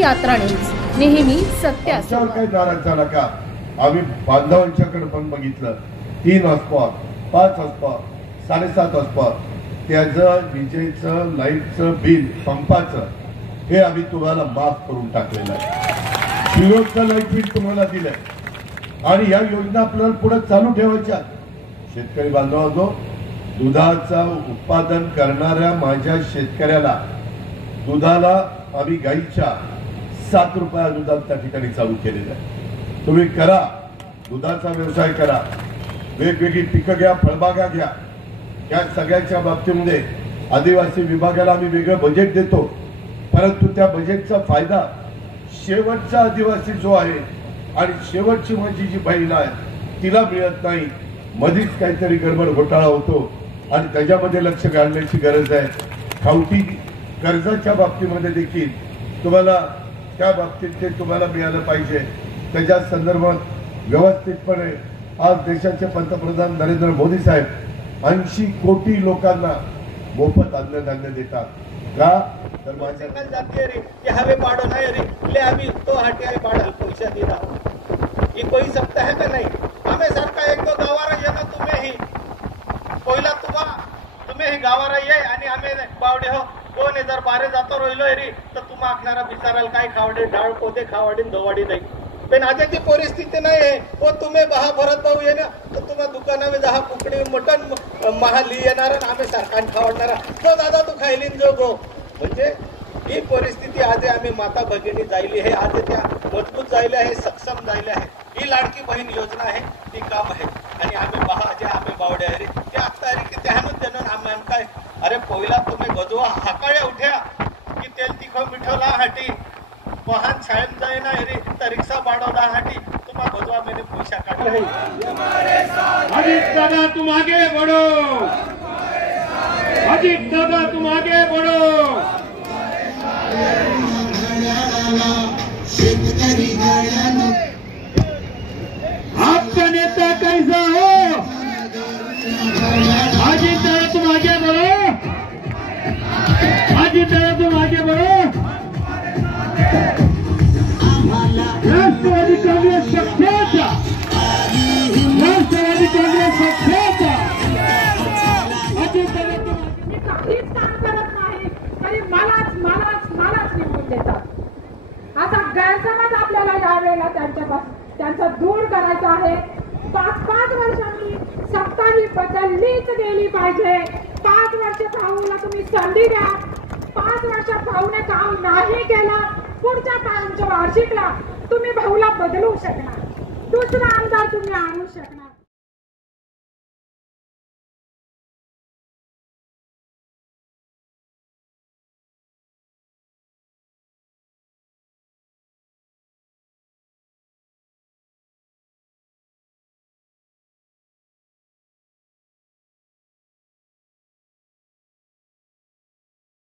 यात्रा न्यूज नेहमी सत्यासोबत. काही नाराज झाला का? आम्ही बांधवांच्याकडे पण बघितलं. 3 हॉर्सपॉवर, 5 हॉर्सपॉवर, 7.5 हॉर्सपॉवर त्याचं विजेचं लाईटचं बिल पंपाचं हे आम्ही तुम्हाला माफ करून टाकलेलं आहे. विरोधचं लाईट बिल तुम्हाला दिलंय आणि या योजना आपल्याला पुढे चालू ठेवायच्या. शेतकरी बांधवांनो, दुधाचं उत्पादन करणाऱ्या माझ्या शेतकऱ्याला दुधाला आम्ही गाईच्या 7 रुपये अनुदान त्या ठिकाणी चालू केलेलं आहे. तुम्ही करा, दुधाचा व्यवसाय करा, वेगवेगळी पिकं घ्या, फळबागा घ्या. या सगळ्याच्या बाबतीमध्ये आदिवासी विभागाला आम्ही वेगळं बजेट देतो, परंतु त्या बजेटचा फायदा शेवटचा आदिवासी जो आहे आणि शेवटची माझी जी बहीण आहे तिला मिळत नाही. मधीच काहीतरी गडबड घोटाळा होतो आणि त्याच्यामध्ये लक्ष घालण्याची गरज आहे. खावटी कर्जाच्या बाबतीमध्ये देखील तुम्हाला त्या बाबतीत ते तुम्हाला मिळालं पाहिजे. त्याच्या संदर्भात व्यवस्थितपणे आज देशाचे पंतप्रधान नरेंद्र मोदी साहेब 80 कोटी लोकांना मोफत अन्नधान्य देतात. का तर माझ्या जाती रे कि हवे पाड़ो नहीं रे ले अभी तो हटिया पाड़ल पैसा दे रहा ये कोई सकता है कि नहीं? हमें सरकार एक तो गावारा ये ना तुम्हें ही पहिला तुम्हें ही गावारा ये आणि आम्ही बावडे हो कोण आहे. जर बारे जातो रोहिलो रे तर तुम्हा आखणारा बिचाराल काय खावडे डाळ पोते खावाडी धोवाडी नाही. पण आजची परिस्थिती नाही आहे. वो तुम्ही बहा भरत भाऊ ये ना तर तुम्हा दुकानामध्ये 10 कुकडी मटन महाली येणार आणि आम्ही सरकार खावडणारा तो दादा तू खायलीन जो गो. म्हणजे ही परिस्थिती आज आम्ही माता भगिनी जायली आहे. आज त्या मजबूत जायले आहे, सक्षम जायले आहे. ही लाडकी बहीण योजना आहे ती काम आहे आणि आम्ही बहा जे आम्ही बावडे आहे रे ते आता रे की त्यानंच देणं आम्ही काय अरे पहिला तुम्ही गजवा हाकाळ्या उठ्या की तेल तिखो मिठवला हाटी वाहन शाळेत जाय ना रे तर रिक्षा बाडवला हाटी तुम्हा गजवा मैंने पैसा काढला है. अजित दादा तुम आगे बढ़ो, अजित दादा तुम आगे बढ़ो. आपका नेता कैसा हो? अजित दादा तुम आगे बढ़ो, अजित दादा तुम आगे बढ़ो. राष्ट्रवादी काँग्रेस पक्षाचा, राष्ट्रवादी काँग्रेस पक्षाचा अजित दादा मी काहीच काम करत नाही तरी मलाच निवडून देतात. आता गैरसमज आपल्याला यावेळेला त्यांचा दूर करायचा आहे. 5-5 वर्षांनी सत्ता ही बदललीच गेली पाहिजे. 5 वर्ष भाऊला तुम्ही संधी द्या. 5 वर्षात भाऊने काम नाही केलं, पुढच्या पंचवार्षिकला तुम्ही भाऊला बदलू शकणार, दुसरा आमदार तुम्ही आणू शकणार.